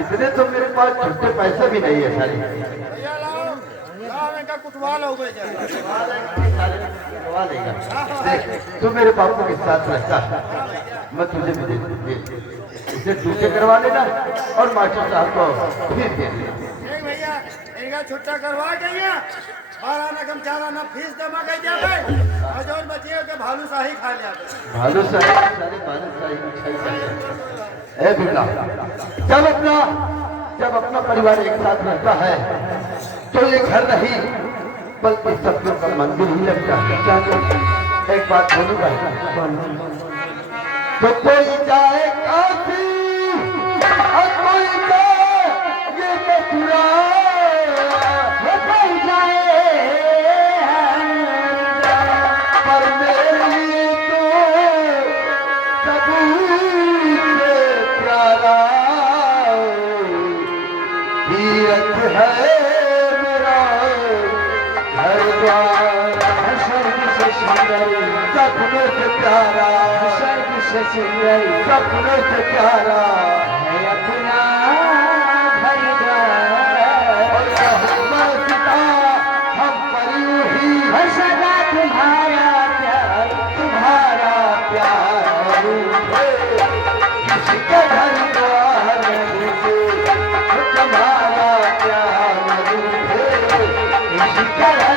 इतने तो मेरे पास छुट्टे पैसे भी नहीं है सारे। कुटवा लो करवा देगा। देख तू मेरे बापू के साथ रहता है, मैं तुझे भी दे इसे टूटे करवा लेना और मास्टर साहब को फिर दे देना। भैया इनका छुट्टा करवा के बारह ना कम चारा ना फीस जमा कर दिया भाई और जो बचिए के भालू शाही खा लिया भालू शाही सारे भालू शाही मिठाई ए बेटा जब अपना परिवार एक साथ रहता है तो ये घर नहीं बल्कि सपनों का मंदिर ही लगता है। एक बात बोलूं भाई, तो कोई जाए काशी और कोई जाए ये मथुरा, कोई जाए पर मेरे लिए तो सबसे प्यारा तीरथ है मेरा घर द्वार। स्वर्ग से सुंदर सपनों से प्यारा, स्वर्ग से सुंदर सपनों से प्यारा है अपना घर द्वार। और सीता हम पर यूं ही सदा तुम्हारा प्यार, तुम्हारा प्यार किसके घर द्वार तुम्हारा प्यार किसके घर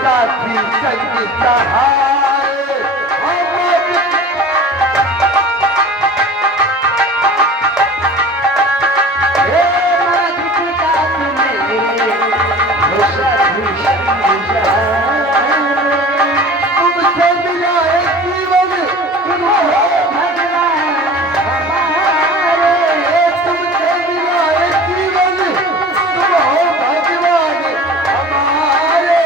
साथी संगी सहाय तुमसे मिला है जीवन तुम हो भगवान हमारे, तुमसे मिला है जीवन तुम हो भगवान हमारे।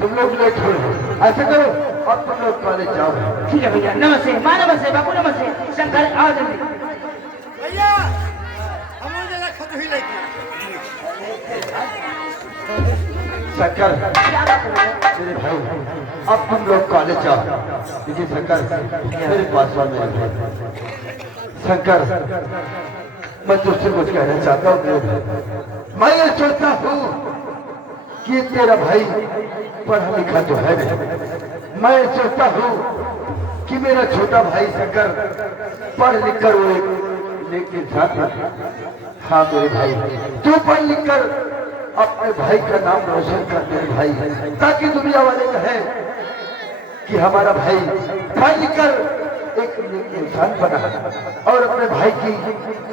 तुम लोग लेट हो रहे, ऐसे करो अब तुम लोग कॉलेज जाओ। ठीक है भैया, नमस्ते माँ, नमस्ते बापू, नमस्ते शंकर, आओ जल्दी। भैया हम लोग जरा खत ही लेके शंकर क्या बात है भैया? मेरे भाई अब तुम लोग कॉलेज जाओ। देखिए शंकर मेरे पास वाले शंकर मैं तुझसे कुछ कहना चाहता हूँ। मैं ये सोचता हूँ कि तेरा भाई पढ़ा लिखा तो है नहीं। मैं ये सोचता हूँ कि मेरा छोटा भाई शंकर पढ़ लिख कर वो एक इंसान है। हाँ मेरे भाई तू पढ़ लिख कर अपने भाई का नाम रोशन कर मेरे भाई, ताकि दुनिया वाले कहें कि हमारा भाई पढ़ लिख कर एक इंसान बना और अपने भाई की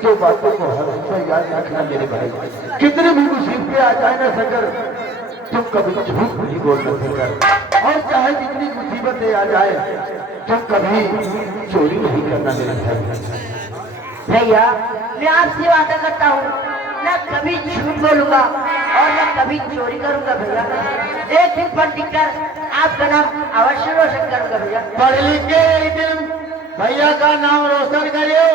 दो बातों को हमेशा याद रखना मेरे भाई। कितनी भी मुसीबतें आ जाए ना शंकर तुम कभी झूठ नहीं बोलना शंकर, और चाहे जितनी मुसीबतें आ जाए तुम कभी चोरी नहीं करना मेरे भाई। भैया मैं आपसे वादा करता हूँ न कभी झूठ बोलूंगा और न कभी चोरी करूंगा भैया। एक दिन पढ़ लिख कर आपका नाम अवश्य रोशन करूंगा भैया। पढ़ लिख के एक दिन भैया का नाम रोशन करियो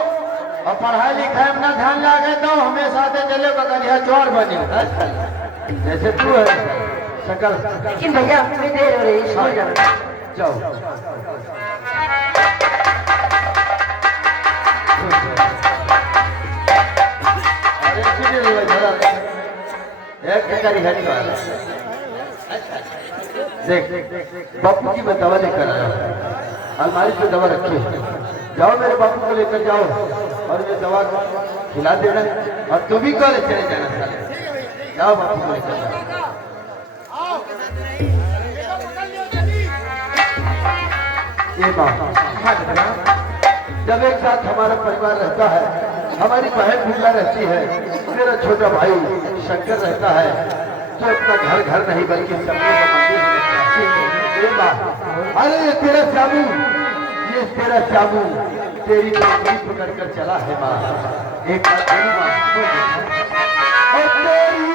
और पढ़ाई लिखाई में ना ध्यान लागे तो हमेशा से चलो करिया चोर बनियो। जैसे तू है शंकर। लेकिन भैया मैं देर हो रही, स्कूल जाना। जाओ एक टकारी है देख बापू की मैं दवा लेकर आया हूँ, अलमारी पे दवा रखी है। जाओ मेरे बापू को लेकर जाओ और ये दवा खिला देना और तुम भी कॉलेज चले जाना। जाओ बापू को लेकर जाओ। ये बात जब एक साथ हमारा परिवार रहता है, हमारी बहन भूला रहती है, मेरा छोटा भाई शंकर रहता है, तो अपना घर घर नहीं बल्कि सबके मंदिर में रहता है। अरे ये तेरा चाबू, ये तेरा चाबू तेरी उंगली पकड़ कर चला है माँ। एक बात बोली माँ, और तेरी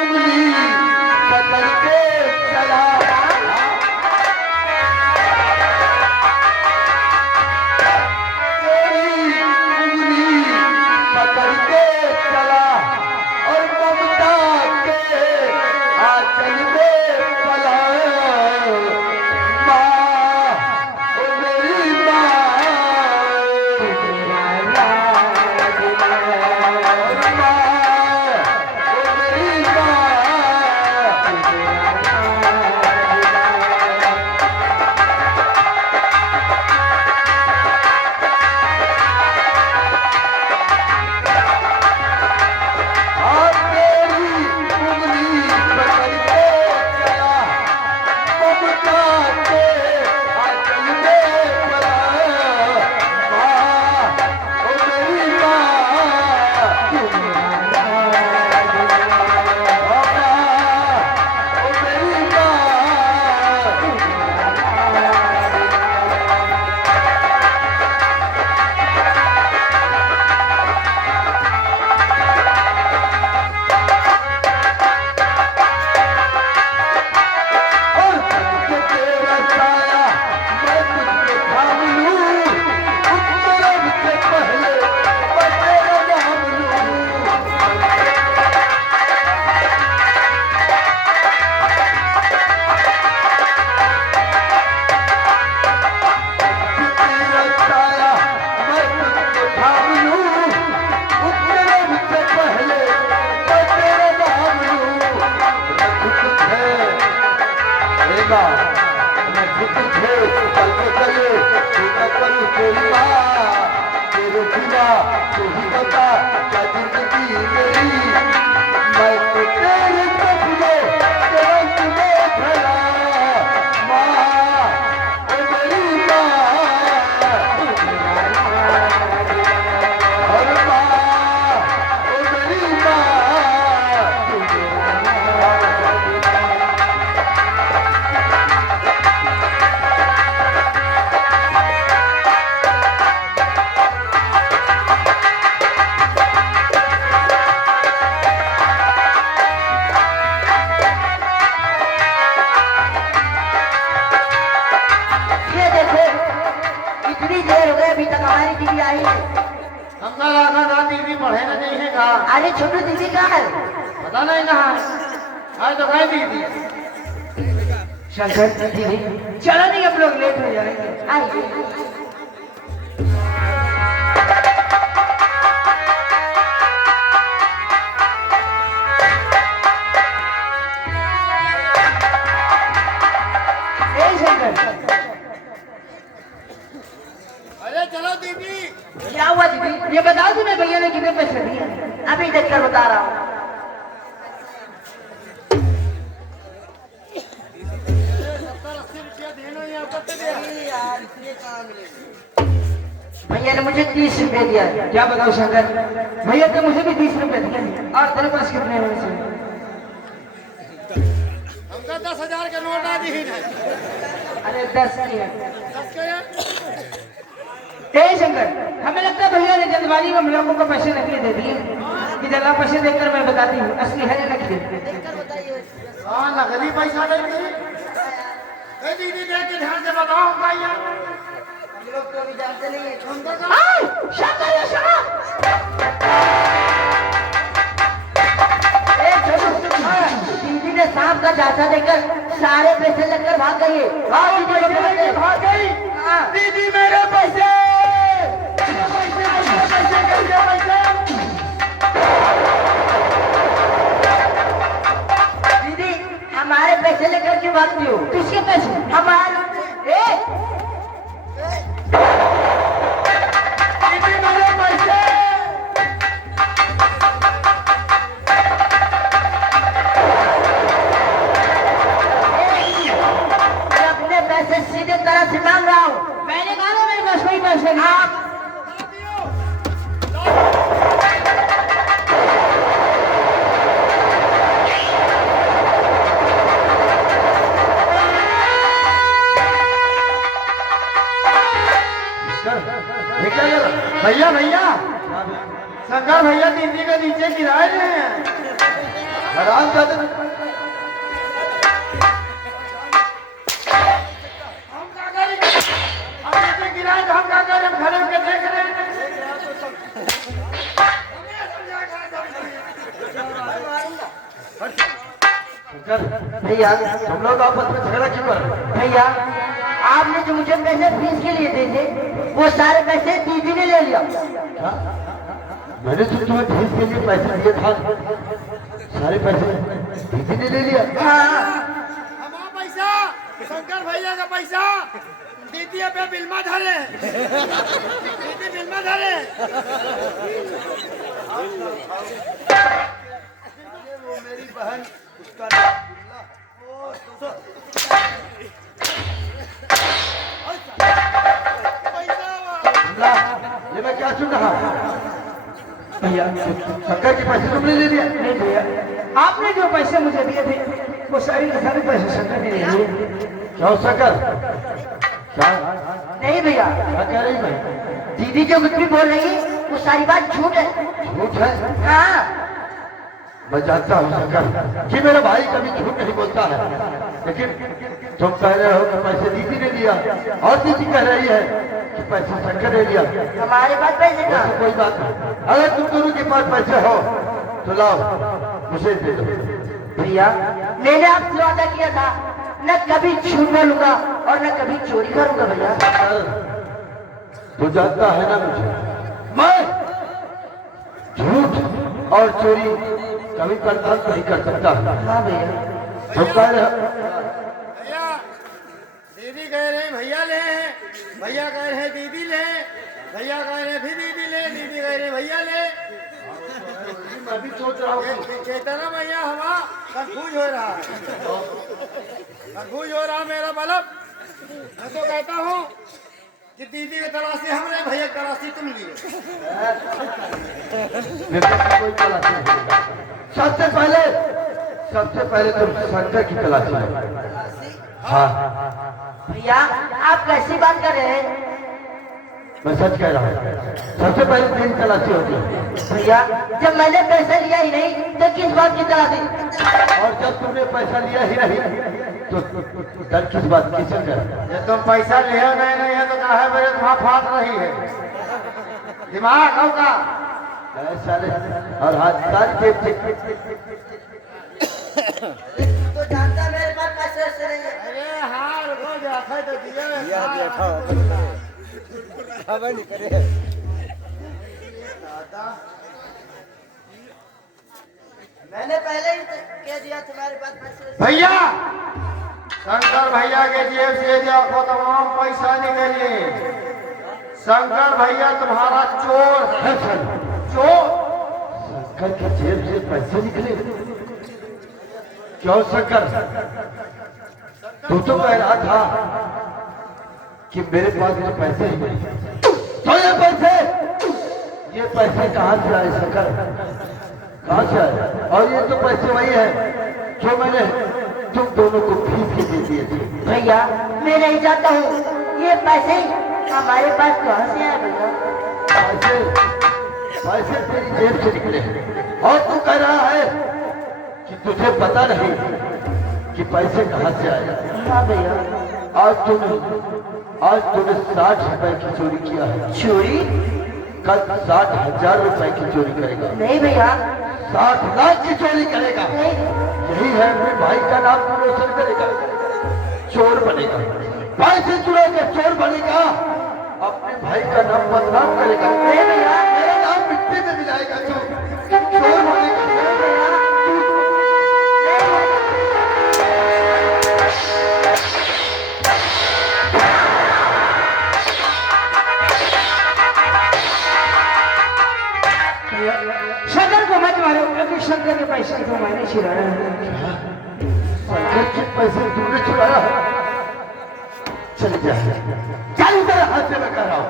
उंगली पकड़ के चला तू न करूं तेरी माँ तेरे बिना तू ही बता क्या जिंदगी मेरी मैं तो तेरे सपने के रंग में ढला माँ ओ मेरी माँ और माँ ओ मेरी माँ ये देखो इतनी देर हो गई अभी तक हमारी दीदी आई नहीं। हमका लगा था दीदी पढ़े ना नहीं है कहा अरे छोटू दीदी कहाँ है? पता नहीं कहा आज तो गई दीदी शंकर दीदी चलो नहीं हम लोग लेट हो जाएंगे। आइए ए शंकर अरे चलो दीदी क्या हुआ दीदी? ये बताओ तुम्हें भैया ने कितने पैसे दिए? अभी देख कर बता रहा हूँ। भैया ने मुझे 30 रुपए दिया है। क्या बताओ शंकर, भैया तो मुझे भी 30 रुपए दिए हैं। और तेरे पास कितने हैं वैसे? हमका 10,000 के नोट आ दी है अरे 10 नहीं है। 10 के ए शंकर, हमें लगता है भैया ने जल्दबाजी में हम लोगों को पैसे नकली दे दिए कि जल्दा पैसे देकर मैं बताती हूँ असली है या नकली। हाँ नकली पैसा नहीं दी ए दीदी देख के ध्यान से बताओ भैया हम लोग तो अभी जानते नहीं है। शंकर या शंकर दीदी ने सांप का झांसा देकर सारे पैसे लेकर भाग गई है। भाग गई दीदी मेरे पैसे दीदी हमारे पैसे लेकर क्यों भागती हो? किसके पैसे? हमारे। दीदी मेरे पैसे मैं अपने पैसे सीधे तरह से मांग रहा हूँ। मैंने कहा मेरे पास कोई पैसे नहीं। आप भैया भैया शंकर भैया दीदी को नीचे गिराए हैं आराम कर हम क्या करें हम नीचे गिराए तो हम क्या करें हम खड़े होकर देख रहे हैं भैया तुम लोग आपस में झगड़ा क्यों कर रहे हो? भैया आपने जो मुझे पैसे फीस के लिए दिए थे वो सारे पैसे दीदी ने ले लिया। क्या? मैंने तो तुम्हें फीस के लिए पैसे दिए था सारे पैसे दीदी ने ले लिया। हमारा पैसा शंकर भैया का पैसा दीदी पे बिल्मा धरे दीदी बिल्मा धरे वो मेरी बहन उसका ये मैं क्या सुन रहा भैया शंकर के पैसे तुमने ले लिया? नहीं भैया आपने जो पैसे मुझे दिए थे वो सारे पैसे शंकर ने ले लिए। क्यों शंकर? क्या नहीं भैया क्या कह रही मैं? दीदी जो कुछ भी बोल रही है वो सारी बात झूठ है। झूठ है? हाँ मैं जानता हूँ शंकर कि मेरा भाई कभी झूठ नहीं बोलता है, लेकिन तुम कह रहे हो कि पैसे दीदी ने लिया और दीदी कह रही है कि पैसे शंकर ने लिया। हमारे पास पैसे ऐसी कहाँ? कोई बात नहीं। अगर तुम दोनों के पास पैसे हो तो लाओ मुझे दे दो। भैया मैंने आपसे वादा किया था न कभी झूठ बोलूंगा और न कभी चोरी करूंगा। भैया तू जानता है ना मुझे, मैं झूठ और चोरी कभी बर्दाश्त नहीं कर सकता। हाँ भैया तुम कह रहे हो भैया दीदी कह रहे हैं भैया ले हैं भैया कह रहे दीदी ले, भैया कह रहे फिर दीदी ले, दीदी कह रहे भैया ले। मैं भी सोच रहा हूँ चेतना भैया हवा कंफ्यूज हो रहा है, कंफ्यूज हो रहा मेरा बल्ब। मैं तो कहता हूँ कि दीदी की तलाशी हमने, भैया की तलाशी तुम लिए। कोई तलाशी नहीं। सबसे पहले तुम शंकर की तलाशी लो। हाँ भैया आप कैसी बात कर रहे हैं? मैं सच कह रहा हूँ। सबसे पहले तीन तलाशी होती है। भैया जब मैंने पैसा लिया ही नहीं तो किस बात की तलाशी? और जब तुमने पैसा लिया ही नहीं तो डर किस बात की शंकर? ये तुम पैसा लिया नहीं है तो कहा है मेरे वहाँ फाट रही है दिमाग होगा। ऐसा और हाथ काट के तो जानता मेरे पास पैसे ऐसे नहीं है। अरे हार हो जाता है तो दिया खबर नहीं करे मैंने पहले ही कह दिया तुम्हारे पास पैसे। भैया शंकर भैया के जेब से देखो तमाम पैसा निकलिए। शंकर भैया तुम्हारा चोर है, चोर। शंकर की जेब से पैसे निकले? क्यों शंकर? तू तो कह रहा था कि मेरे पास तो पैसे ही नहीं। तो ये पैसे कहाँ से आए शंकर? कहाँ से आए? और ये तो पैसे वही है जो मैंने तुम दोनों को फीस के दे दिए थे। भैया मैं नहीं चाहता हूँ ये पैसे हमारे पास कहाँ से आए भैया? पैसे तेरी जेब से निकले और तू कह रहा है कि तुझे पता नहीं कि पैसे कहाँ से आए। हाँ भैया। आज तूने 60 रुपए की चोरी किया है। चोरी? कल 60,000 रुपए की चोरी करेगा। नहीं भैया। 60 लाख की चोरी करेगा। नहीं। यही है अपने भाई का नाम तू रोशन करेगा, चोर बनेगा। पैसे चुरा के चोर बनेगा, अपने भाई का नाम बदनाम करेगा। नहीं भैया। मेरा नाम मिट्टी में मिलाएगा तू, चोर बनेगा। शंकर को मत मारो क्योंकि शंकर के पैसे तो मैंने चुराया है। शंकर के पैसे तुमने चुराया है? चल जा, चल इधर, हाथ से मैं कह रहा हूँ।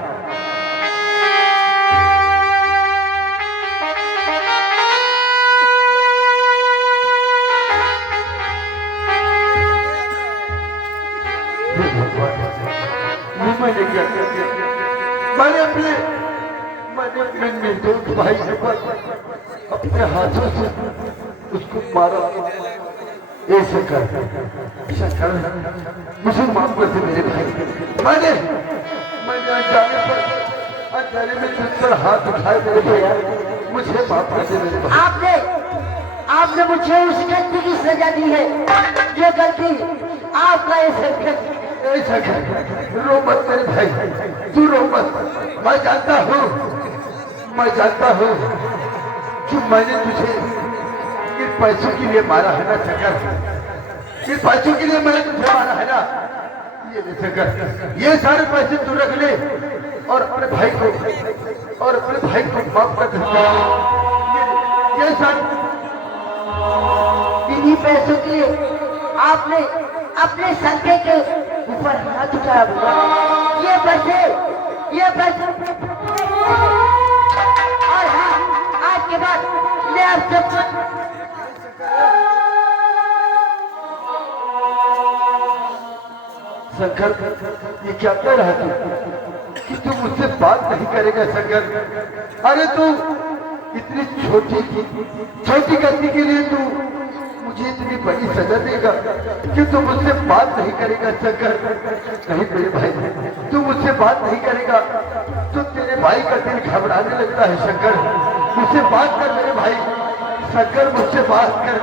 मैंने क्या किया? मैंने अपने निर्दोष भाई के पर अपने हाथों से उसको मारा। ऐसे कर शंकर, मुझे माफ कर दे मेरे भाई। मैंने अनजाने में तुझ पर हाथ उठाए मेरे भैया, मुझे माफ कर दे मेरे भाई। आपने मुझे उस गलती की सजा दी है जो गलती आपका ऐसा कर। रो मत मेरे भाई, तू रो मत। मैं जानता हूँ कि मैंने तुझे इन पैसों के लिए मारा है ना शंकर। इन पैसों के लिए मैंने तुझे मारा है ना। ये ले शंकर, ये सारे पैसे तू रख ले और अपने भाई को माफ कर दे। ये सारे इन्हीं पैसों के लिए आपने अपने संख्या के ऊपर हाथ उठाया भैया। ये पैसे और हाँ, आज के बाद मैं आपसे शंकर, ये क्या कह रहा तू कि तू मुझसे बात नहीं करेगा शंकर? अरे तू इतनी छोटी गलती के लिए तू मुझे इतनी बड़ी सजा देगा कि तू मुझसे बात नहीं करेगा शंकर? नहीं मेरे भाई, तू मुझसे बात नहीं करेगा तो तेरे भाई का दिल घबराने लगता है शंकर। मुझसे बात कर मेरे भाई, शंकर मुझसे बात कर।